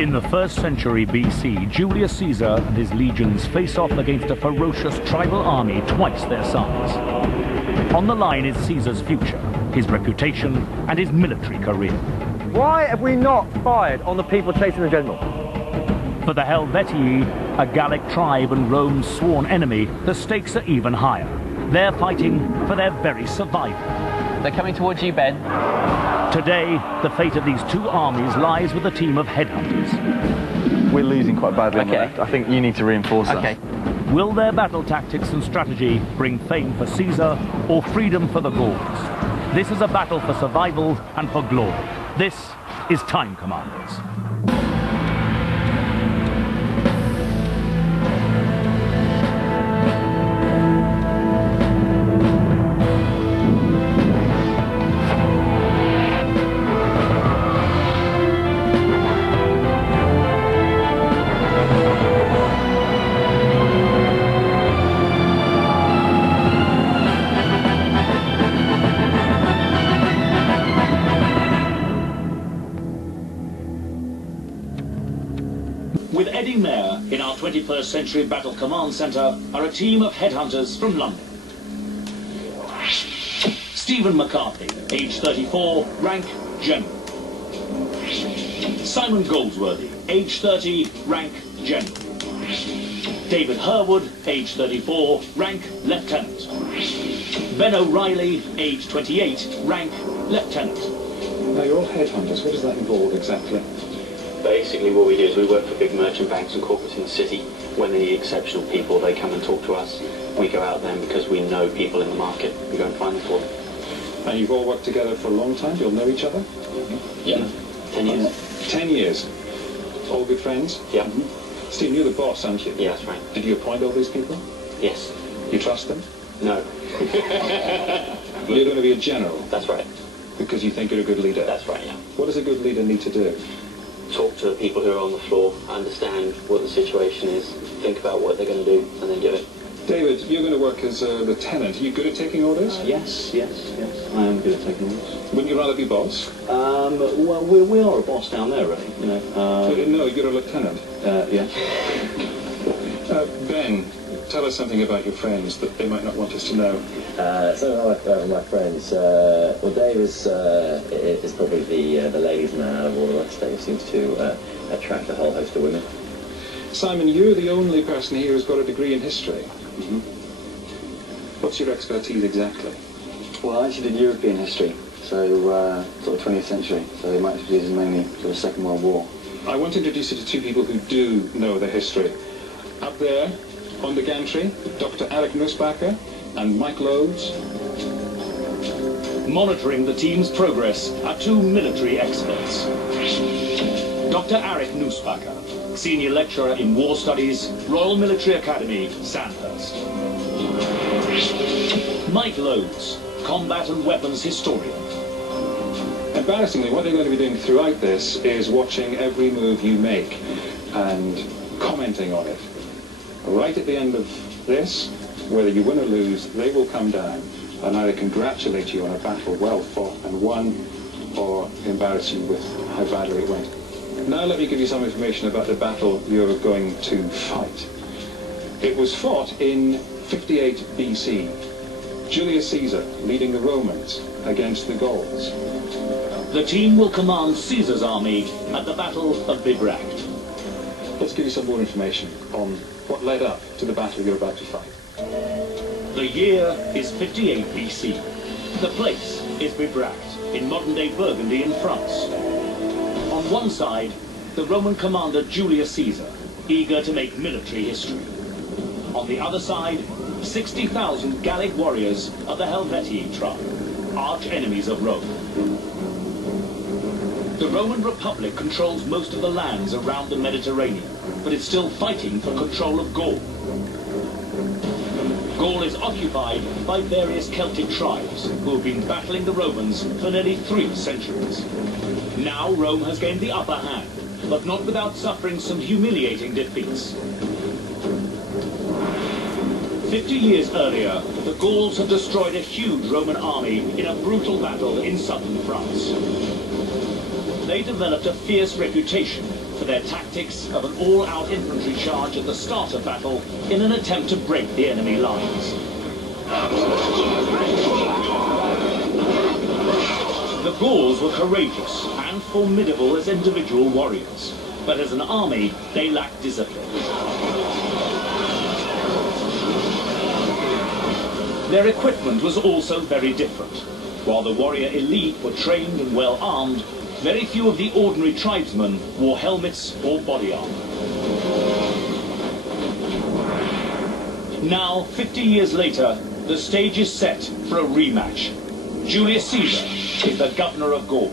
In the 1st century BC, Julius Caesar and his legions face off against a ferocious tribal army twice their size. On the line is Caesar's future, his reputation, and his military career. Why have we not fired on the people chasing the general? For the Helvetii, a Gallic tribe and Rome's sworn enemy, the stakes are even higher. They're fighting for their very survival. They're coming towards you, Ben. Today, the fate of these two armies lies with a team of headhunters. We're losing quite badly on the left. I think you need to reinforce that. Will their battle tactics and strategy bring fame for Caesar or freedom for the Gauls? This is a battle for survival and for glory. This is Time Commanders. With Eddie Mayer in our 21st Century Battle Command Centre are a team of headhunters from London. Stephen McCarthy, age 34, rank General. Simon Goldsworthy, age 30, rank General. David Herwood, age 34, rank Lieutenant. Ben O'Reilly, age 28, rank Lieutenant. Now, you're all headhunters. What does that involve exactly? Basically what we do is we work for big merchant banks and corporates in the city. When they need exceptional people, they come and talk to us. We go out there because we know people in the market. We go and find them for them. And you've all worked together for a long time? You'll know each other? Yeah. 10 years. 10 years. All good friends? Yeah. Steve, you're the boss, aren't you? Yeah, that's right. Did you appoint all these people? Yes. You trust them? No. You're going to be a general? That's right. Because you think you're a good leader? That's right, yeah. What does a good leader need to do? Talk to the people who are on the floor, understand what the situation is, think about what they're going to do, and then do it. David, you're going to work as a lieutenant. Are you good at taking orders? Yes. I am good at taking orders. Wouldn't you rather be boss? Well, we are a boss down there, really. You know. No, you're a lieutenant. Yeah. Ben, tell us something about your friends that they might not want us to know. My friends. Well, Dave is probably the ladies' man out of all of us. Dave seems to attract a whole host of women. Simon, you're the only person here who's got a degree in history. What's your expertise exactly? Well, I actually did European history, so sort of 20th century. So my expertise is mainly sort of Second World War. I want to introduce you to two people who do know the history. Up there, on the gantry, Dr. Eric Nussbacher and Mike Lodes. Monitoring the team's progress are two military experts. Dr. Eric Nussbacher, Senior Lecturer in War Studies, Royal Military Academy, Sandhurst. Mike Lodes, Combat and Weapons Historian. Embarrassingly, what they're going to be doing throughout this is watching every move you make and commenting on it. Right at the end of this, whether you win or lose, they will come down and either congratulate you on a battle well fought and won, or embarrass you with how badly it went. Now let me give you some information about the battle you're going to fight. It was fought in 58 BC. Julius Caesar leading the Romans against the Gauls. The team will command Caesar's army at the Battle of Bibracte. Let's give you some more information on what led up to the battle you're about to fight. The year is 58 BC. The place is Bibracte, in modern-day Burgundy in France. On one side, the Roman commander Julius Caesar, eager to make military history. On the other side, 60,000 Gallic warriors of the Helvetii tribe, arch-enemies of Rome. The Roman Republic controls most of the lands around the Mediterranean, but it's still fighting for control of Gaul. Gaul is occupied by various Celtic tribes who have been battling the Romans for nearly 3 centuries. Now Rome has gained the upper hand, but not without suffering some humiliating defeats. 50 years earlier, the Gauls had destroyed a huge Roman army in a brutal battle in southern France. they developed a fierce reputation for their tactics of an all-out infantry charge at the start of battle in an attempt to break the enemy lines. The Gauls were courageous and formidable as individual warriors, but as an army, they lacked discipline. Their equipment was also very different. While the warrior elite were trained and well armed, very few of the ordinary tribesmen wore helmets or body armor. Now, 50 years later, the stage is set for a rematch. Julius Caesar is the governor of Gaul.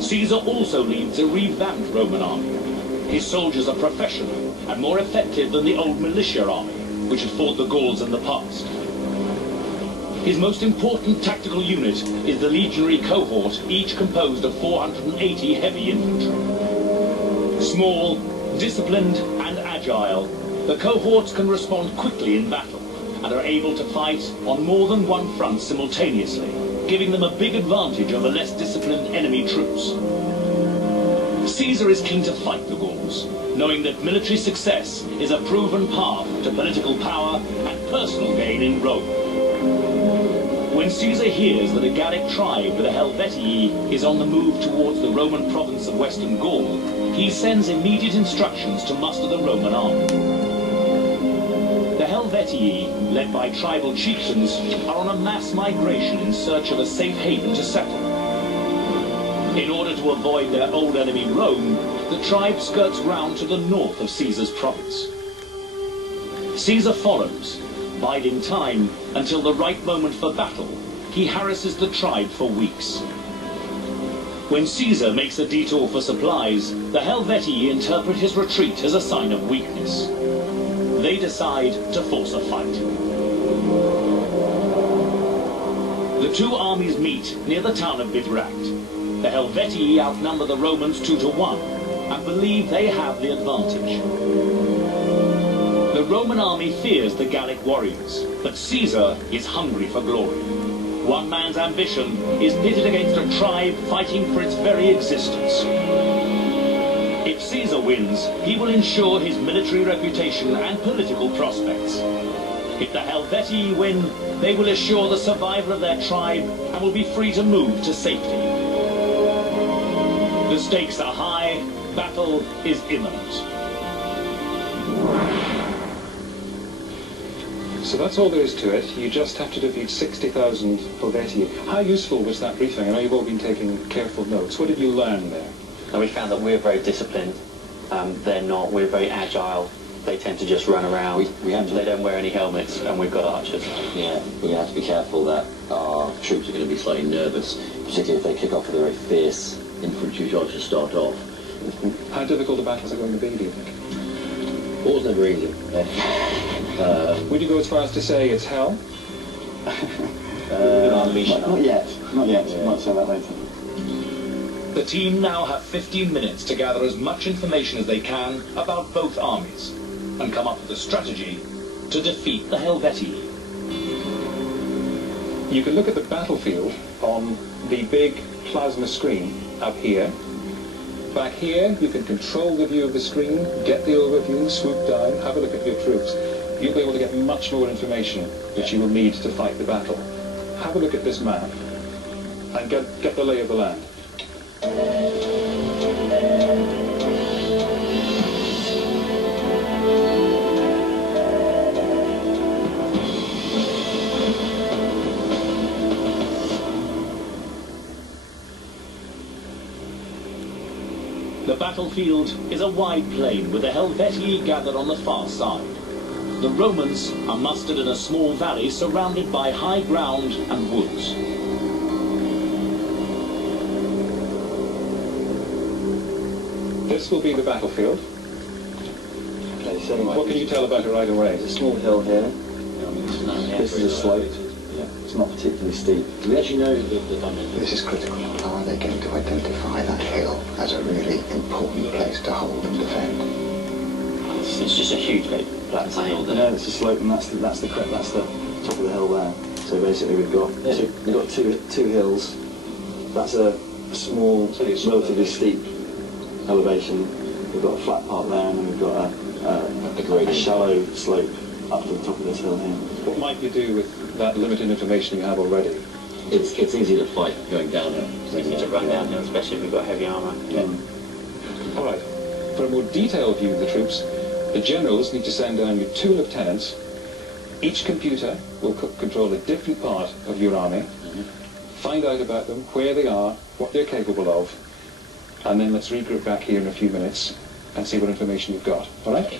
Caesar also leads a revamped Roman army. His soldiers are professional and more effective than the old militia army, which had fought the Gauls in the past. His most important tactical unit is the legionary cohort, each composed of 480 heavy infantry. Small, disciplined and agile, the cohorts can respond quickly in battle and are able to fight on more than one front simultaneously, giving them a big advantage over less disciplined enemy troops. Caesar is keen to fight the Gauls, knowing that military success is a proven path to political power and personal gain in Rome. When Caesar hears that a Gallic tribe, the Helvetii, is on the move towards the Roman province of Western Gaul, he sends immediate instructions to muster the Roman army. The Helvetii, led by tribal chieftains, are on a mass migration in search of a safe haven to settle. In order to avoid their old enemy Rome, the tribe skirts round to the north of Caesar's province. Caesar follows, biding time until the right moment for battle. He harasses the tribe for weeks. When Caesar makes a detour for supplies, the Helvetii interpret his retreat as a sign of weakness. They decide to force a fight. The two armies meet near the town of Bibracte. The Helvetii outnumber the Romans 2-1 and believe they have the advantage. The Roman army fears the Gallic warriors, but Caesar is hungry for glory. One man's ambition is pitted against a tribe fighting for its very existence. If Caesar wins, he will ensure his military reputation and political prospects. If the Helvetii win, they will assure the survival of their tribe and will be free to move to safety. The stakes are high, battle is imminent. So that's all there is to it. You just have to defeat 60,000 Helvetii. How useful was that briefing? I know you've all been taking careful notes. What did you learn there? And we found that we're very disciplined. They're not. We're very agile. They tend to just run around. They don't wear any helmets, and we've got archers. Yeah, we have to be careful that our troops are going to be slightly nervous, particularly if they kick off with a very fierce infantry charge to start off. How difficult the battles are going to be, do you think? War's never easy. Would you go as far as to say it's hell? Not yet. Yeah. Might say that later. The team now have 15 minutes to gather as much information as they can about both armies and come up with a strategy to defeat the Helvetii. You can look at the battlefield on the big plasma screen up here. Back here, you can control the view of the screen, get the overview, swoop down, have a look at your troops. You'll be able to get much more information which you will need to fight the battle. Have a look at this map and get the lay of the land. The battlefield is a wide plain with the Helvetii gathered on the far side. The Romans are mustered in a small valley surrounded by high ground and woods. This will be the battlefield. Okay, so What can you tell about it right away? there's a small hill here. This is a slope. It's not particularly steep. Do we actually know This is critical. How are they going to identify that hill as a really important place to hold and defend? It's just a huge flat hill there. No, it's a slope, and that's the top of the hill there. So basically, we've got two hills. That's a a small, relatively steep elevation. We've got a flat part there, and then we've got a shallow slope up to the top of this hill here. What might you do with that limited information you have already? It's easy to fight going downhill. It's easy to run downhill, especially if we've got heavy armour. Yeah. All right. For a more detailed view of the troops, the generals need to send down your 2 lieutenants. Each computer will control a different part of your army. Find out about them, where they are, what they're capable of, and then let's regroup back here in a few minutes and see what information you've got. All right?